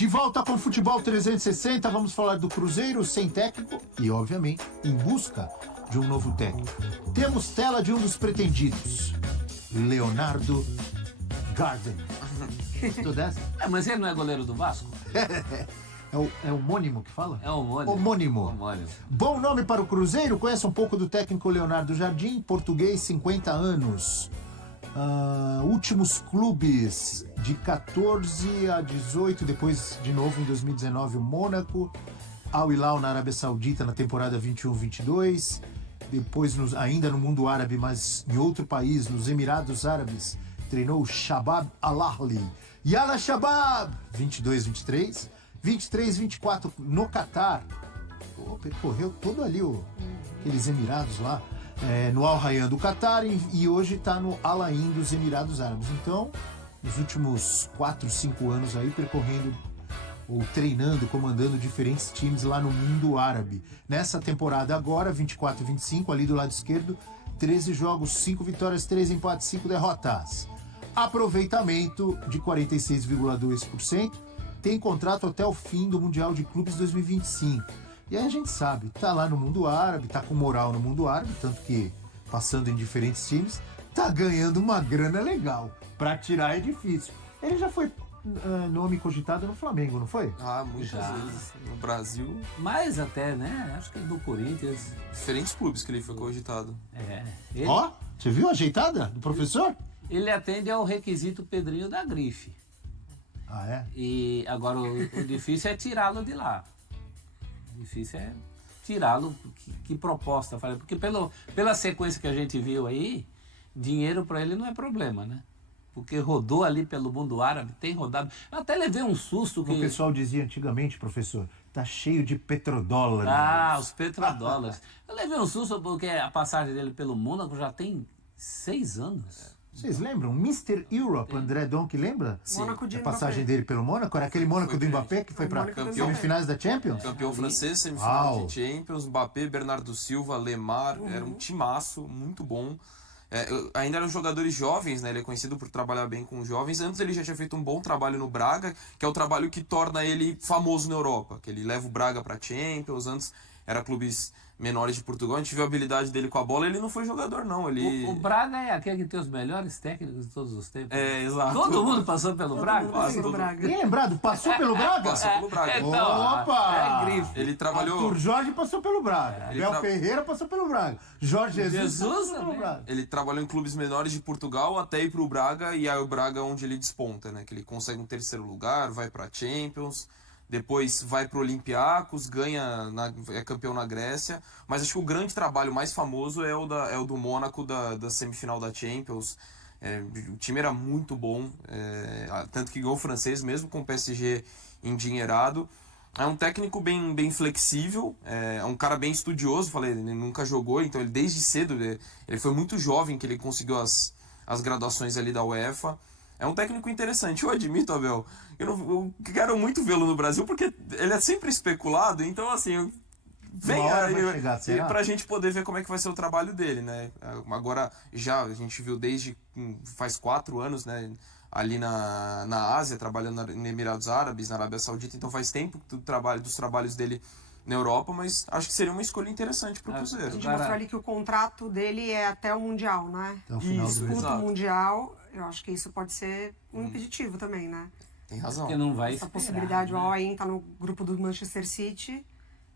De volta com o Futebol 360, vamos falar do Cruzeiro sem técnico e, obviamente, em busca de um novo técnico. Temos tela de um dos pretendidos, Leonardo Garden. Gostou dessa? Mas ele não é goleiro do Vasco? É homônimo que fala? É homônimo. Homônimo. Bom nome para o Cruzeiro. Conhece um pouco do técnico Leonardo Jardim, português, 50 anos. Últimos clubes de 14 a 18, depois de novo em 2019 o Mônaco, Al Hilal na Arábia Saudita na temporada 21-22, depois ainda no mundo árabe, mas em outro país, nos Emirados Árabes, treinou o Shabab Al-Ahli. Yala Shabab! 22-23, 23-24 no Catar. Percorreu todo ali aqueles Emirados lá. No Al Rayyan do Catar e hoje está no Al Ain dos Emirados Árabes. Então, nos últimos 4, 5 anos aí, percorrendo ou treinando, comandando diferentes times lá no mundo árabe. Nessa temporada agora, 24-25, ali do lado esquerdo, 13 jogos, 5 vitórias, 3 empates, 5 derrotas. Aproveitamento de 46,2%. Tem contrato até o fim do Mundial de Clubes 2025. E aí a gente sabe, tá lá no mundo árabe, tá com moral no mundo árabe, tanto que, passando em diferentes times, tá ganhando uma grana legal. Pra tirar é difícil. Ele já foi nome cogitado no Flamengo, não foi? Muitas vezes. No Brasil. Mais até, né? Acho que do Corinthians. Diferentes clubes que ele foi cogitado. Ó, você viu a ajeitada do professor? Ele atende ao requisito Pedrinho da grife. E agora o difícil é tirá-lo de lá. Difícil é tirá-lo. Que proposta? Porque pela sequência que a gente viu aí, dinheiro para ele não é problema, né? Porque rodou ali pelo mundo árabe, tem rodado. Eu até levei um susto que... O pessoal dizia antigamente, professor, tá cheio de petrodólares. Os petrodólares. Eu levei um susto porque a passagem dele pelo Mônaco já tem 6 anos. Vocês lembram? Mr. Europe, André Donk, lembra? Sim. A passagem dele pelo Mônaco? Era aquele Mônaco do Mbappé que foi para semifinais da Champions? Campeão francês, semifinal de Champions, Mbappé, Bernardo Silva, Lemar, era um timaço, muito bom. Ainda eram jogadores jovens, né? Ele é conhecido por trabalhar bem com jovens. Antes ele já tinha feito um bom trabalho no Braga, que é o trabalho que torna ele famoso na Europa, que ele leva o Braga para Champions. Antes era clubes menores de Portugal. A gente viu a habilidade dele com a bola. Ele não foi jogador, não. O Braga é aquele que tem os melhores técnicos de todos os tempos. Exato. Todo mundo passou pelo Braga? Quem lembrado? Passou pelo Braga? Passou pelo Braga. Então, opa! Grife. Ele trabalhou... Arthur Jorge passou pelo Braga. Abel Ferreira passou pelo Braga. Jorge Jesus passou pelo Braga. Ele trabalhou em clubes menores de Portugal até ir pro Braga, e aí o Braga é onde ele desponta, né? Que ele consegue um 3º lugar, vai pra Champions... Depois vai pro Olympiacos, é campeão na Grécia. Mas acho que o grande trabalho mais famoso é o do Mônaco, da semifinal da Champions. O time era muito bom, tanto que ganhou o francês, mesmo com o PSG endinheirado. É um técnico bem flexível, é um cara bem estudioso, ele nunca jogou, então ele desde cedo, ele foi muito jovem que ele conseguiu as graduações ali da UEFA. É um técnico interessante, eu admito, Abel. Eu quero muito vê-lo no Brasil, porque ele é sempre especulado, então assim, vem aí pra gente poder ver como é que vai ser o trabalho dele, né? Agora a gente viu desde faz 4 anos, né? Ali na Ásia, trabalhando em Emirados Árabes, na Arábia Saudita, então faz tempo dos trabalhos dele na Europa, mas acho que seria uma escolha interessante para o Cruzeiro. A gente mostrou ali que o contrato dele é até o Mundial, né? Até o final do disputa o Mundial, eu acho que isso pode ser um impeditivo também, né? Tem razão. Porque não vai essa esperar, possibilidade, né? O Al Ain tá no grupo do Manchester City,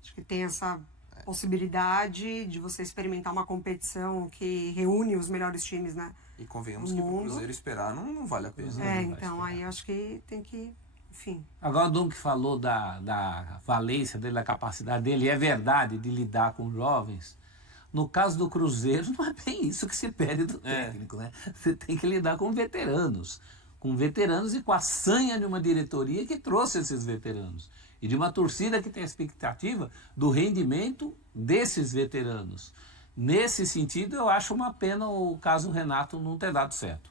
acho que tem essa possibilidade de você experimentar uma competição que reúne os melhores times, né? E convenhamos que pro Cruzeiro esperar não vale a pena. Então aí acho que tem que... Enfim. Agora o Dom que falou da valência dele, da capacidade dele, é verdade de lidar com jovens. No caso do Cruzeiro, não é bem isso que se pede do técnico, né? Você tem que lidar com veteranos e com a sanha de uma diretoria que trouxe esses veteranos. E de uma torcida que tem a expectativa do rendimento desses veteranos. Nesse sentido, eu acho uma pena o caso Renato não ter dado certo.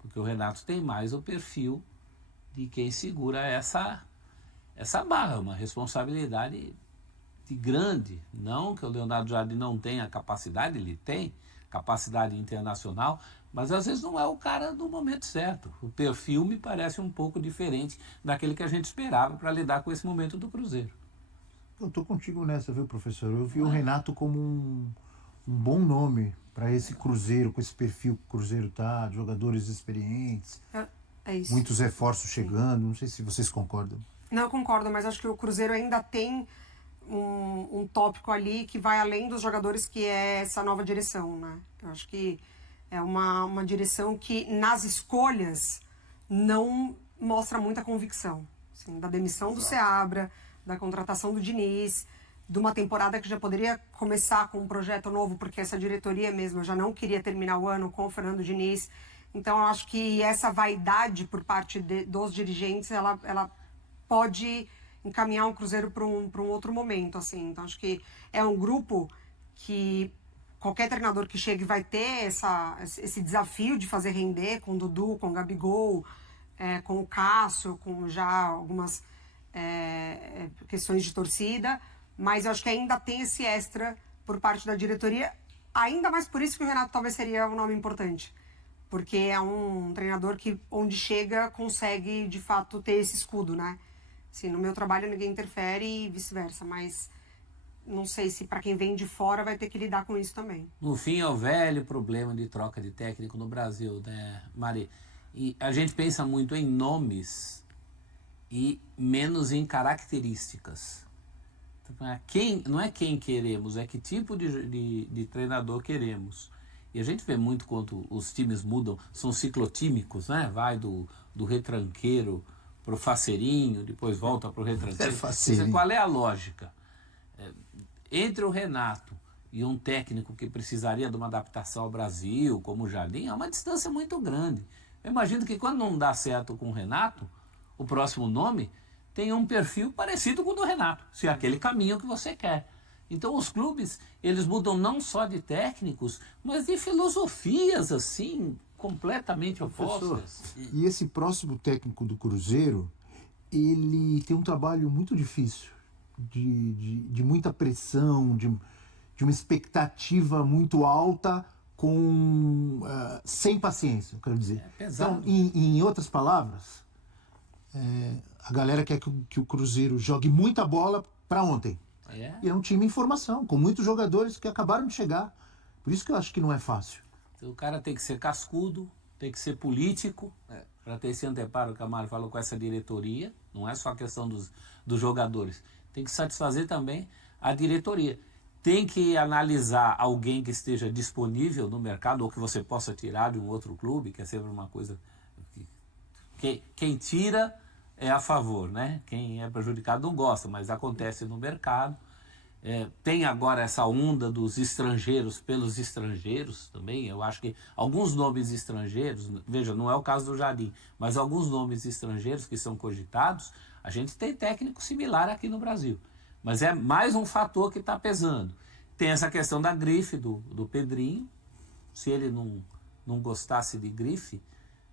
Porque o Renato tem mais o perfil de quem segura essa barra, uma responsabilidade grande. Não que o Leonardo Jardim não tenha capacidade, ele tem, capacidade internacional, mas às vezes não é o cara do momento certo. O perfil me parece um pouco diferente daquele que a gente esperava para lidar com esse momento do Cruzeiro. Eu tô contigo nessa, viu, professor? Eu vi o Renato como um bom nome para esse Cruzeiro, com esse perfil que o Cruzeiro tá, de jogadores experientes, É isso. muitos reforços chegando, não sei se vocês concordam. Não, eu concordo, mas acho que o Cruzeiro ainda tem um tópico ali que vai além dos jogadores, que é essa nova direção, né? Eu acho que é uma direção que, nas escolhas, não mostra muita convicção. Assim, da demissão do Seabra, da contratação do Diniz, de uma temporada que já poderia começar com um projeto novo, porque essa diretoria mesmo já não queria terminar o ano com o Fernando Diniz. Então, eu acho que essa vaidade por parte dos dirigentes, ela pode encaminhar o Cruzeiro para um outro momento, assim. Então, acho que é um grupo que qualquer treinador que chegue vai ter esse desafio de fazer render, com o Dudu, com o Gabigol, com o Cássio, com já algumas questões de torcida, mas eu acho que ainda tem esse extra por parte da diretoria, ainda mais por isso que o Renato talvez seria um nome importante, porque é um treinador que, onde chega, consegue de fato ter esse escudo, né? Assim, no meu trabalho ninguém interfere e vice-versa, mas não sei se para quem vem de fora vai ter que lidar com isso também. No fim, é o velho problema de troca de técnico no Brasil, né, Mari? E a gente pensa muito em nomes e menos em características. Não é quem queremos, é que tipo de treinador queremos. E a gente vê muito quando os times mudam, são ciclotímicos, né? Vai do retranqueiro pro faceirinho, depois volta pro retranqueiro. Qual é a lógica? Entre o Renato e um técnico que precisaria de uma adaptação ao Brasil, como o Jardim, é uma distância muito grande. Eu imagino que quando não dá certo com o Renato, o próximo nome tem um perfil parecido com o do Renato, se é aquele caminho que você quer. Então os clubes, eles mudam não só de técnicos, mas de filosofias, assim, completamente opostas. E esse próximo técnico do Cruzeiro, ele tem um trabalho muito difícil, de muita pressão, de uma expectativa muito alta, sem paciência, eu quero dizer. É pesado. Então, em outras palavras, a galera quer que o Cruzeiro jogue muita bola para ontem. E é um time em formação, com muitos jogadores que acabaram de chegar. Por isso que eu acho que não é fácil. Então, o cara tem que ser cascudo, tem que ser político, para ter esse anteparo que a Mari falou com essa diretoria. Não é só a questão dos jogadores. Tem que satisfazer também a diretoria. Tem que analisar alguém que esteja disponível no mercado ou que você possa tirar de um outro clube, que é sempre uma coisa que quem tira é a favor, né? Quem é prejudicado não gosta, mas acontece no mercado. Tem agora essa onda dos estrangeiros pelos estrangeiros também. Eu acho que alguns nomes estrangeiros, veja, não é o caso do Jardim, mas alguns nomes estrangeiros que são cogitados, a gente tem técnico similar aqui no Brasil. Mas é mais um fator que está pesando. Tem essa questão da grife do Pedrinho. Se ele não gostasse de grife,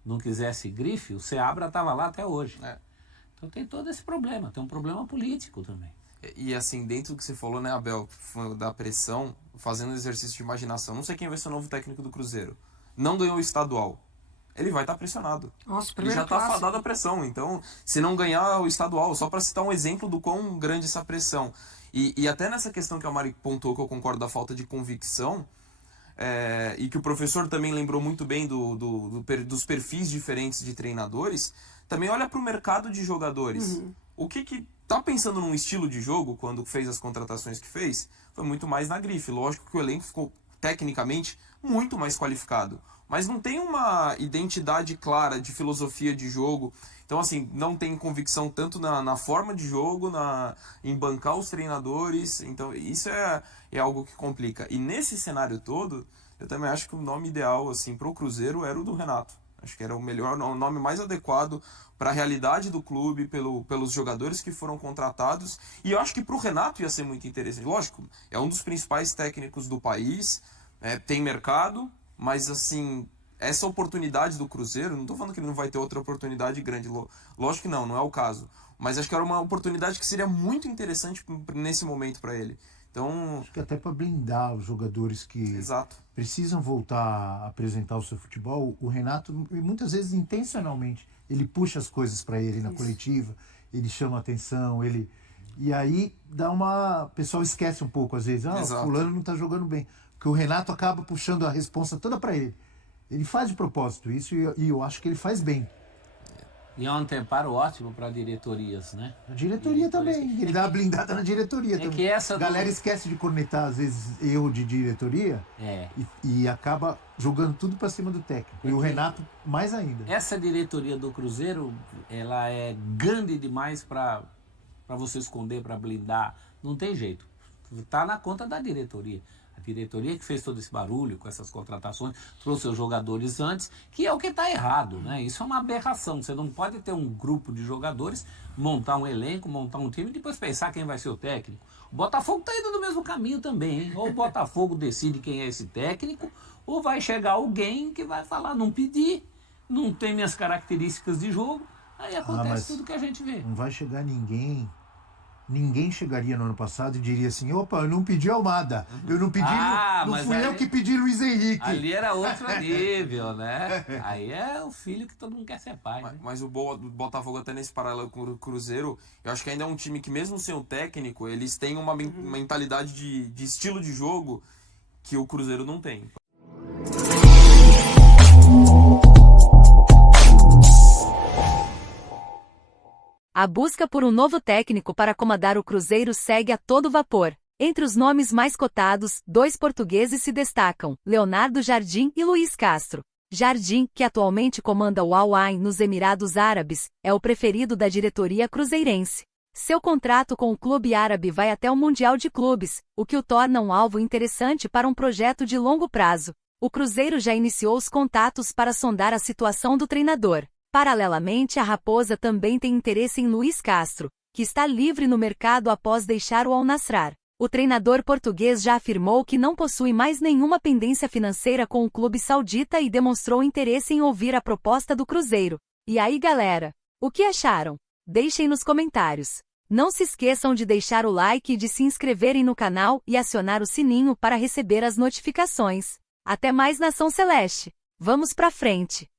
não quisesse grife, o Seabra estava lá até hoje. Então tem todo esse problema, tem um problema político também. E assim, dentro do que você falou, né, Abel, da pressão, fazendo exercício de imaginação, não sei quem vai ser o novo técnico do Cruzeiro. Não ganhou o estadual. Ele vai estar pressionado. Nossa, ele já está fadado à pressão. Então, se não ganhar o estadual, só para citar um exemplo do quão grande essa pressão. E até nessa questão que a Mari pontuou, que eu concordo, da falta de convicção, e que o professor também lembrou muito bem dos perfis diferentes de treinadores, também olha para o mercado de jogadores. Uhum. O que tá pensando num estilo de jogo, quando fez as contratações que fez, foi muito mais na grife. Lógico que o elenco ficou, tecnicamente, muito mais qualificado. Mas não tem uma identidade clara de filosofia de jogo. Então, assim, não tem convicção tanto na forma de jogo, em bancar os treinadores. Então, isso é algo que complica. E nesse cenário todo, eu também acho que o nome ideal, assim, pro Cruzeiro era o do Renato. Acho que era o nome mais adequado para a realidade do clube, pelos jogadores que foram contratados. E eu acho que para o Renato ia ser muito interessante. Lógico, é um dos principais técnicos do país, tem mercado, mas assim, essa oportunidade do Cruzeiro, não estou falando que ele não vai ter outra oportunidade grande, lógico que não é o caso. Mas acho que era uma oportunidade que seria muito interessante nesse momento para ele. Então, Acho que até para blindar os jogadores que exato. precisam voltar a apresentar o seu futebol, o Renato, muitas vezes intencionalmente, ele puxa as coisas para ele na coletiva, ele chama a atenção, e aí dá uma... O pessoal esquece um pouco, às vezes, Exato. fulano não tá jogando bem. Porque o Renato acaba puxando a responsa toda para ele. Ele faz de propósito isso e eu acho que ele faz bem. E é um anteparo ótimo para diretorias, né? A diretoria também. Ele dá uma blindada na diretoria também. que essa A galera esquece de cornetar, às vezes, erro de diretoria e acaba jogando tudo para cima do técnico. E o Renato, mais ainda. Essa diretoria do Cruzeiro, ela é grande demais para você esconder, para blindar. Não tem jeito. Tá na conta da diretoria. A diretoria que fez todo esse barulho com essas contratações, trouxe os jogadores antes, que é o que está errado, né? Isso é uma aberração. Você não pode ter um grupo de jogadores, montar um elenco, montar um time e depois pensar quem vai ser o técnico. O Botafogo está indo no mesmo caminho também, hein? Ou o Botafogo decide quem é esse técnico, ou vai chegar alguém que vai falar, não pedi, não tem minhas características de jogo, aí acontece tudo que a gente vê. Não vai chegar ninguém. Ninguém chegaria no ano passado e diria assim, opa, eu não pedi Almada, eu não pedi, não mas fui ali, eu que pedi Luiz Henrique. Ali era outro nível, né? Aí é o filho que todo mundo quer ser pai, né? Mas o Botafogo, até nesse paralelo com o Cruzeiro, eu acho que ainda é um time que, mesmo sem o técnico, eles têm uma mentalidade de estilo de jogo que o Cruzeiro não tem. A busca por um novo técnico para comandar o Cruzeiro segue a todo vapor. Entre os nomes mais cotados, 2 portugueses se destacam, Leonardo Jardim e Luiz Castro. Jardim, que atualmente comanda o Al Ain nos Emirados Árabes, é o preferido da diretoria cruzeirense. Seu contrato com o clube árabe vai até o Mundial de Clubes, o que o torna um alvo interessante para um projeto de longo prazo. O Cruzeiro já iniciou os contatos para sondar a situação do treinador. Paralelamente, a Raposa também tem interesse em Luiz Castro, que está livre no mercado após deixar o Al Nassr. O treinador português já afirmou que não possui mais nenhuma pendência financeira com o clube saudita e demonstrou interesse em ouvir a proposta do Cruzeiro. E aí, galera? O que acharam? Deixem nos comentários. Não se esqueçam de deixar o like e de se inscreverem no canal e acionar o sininho para receber as notificações. Até mais, Nação Celeste! Vamos pra frente!